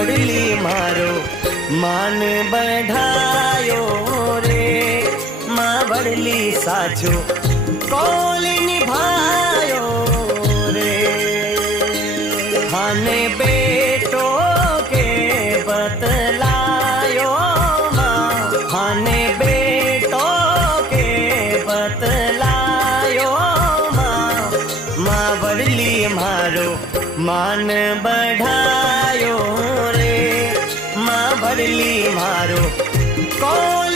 वडली मारो मान बढ़ायो रे, माँ वडली साचो कौल निभायो रे। थाने बेटो के बतलायो माँ, थाने बेटो के बतलायो माँ, माँ वडली मारो मान बढ़ायो रे, माँ वडली मारो कौल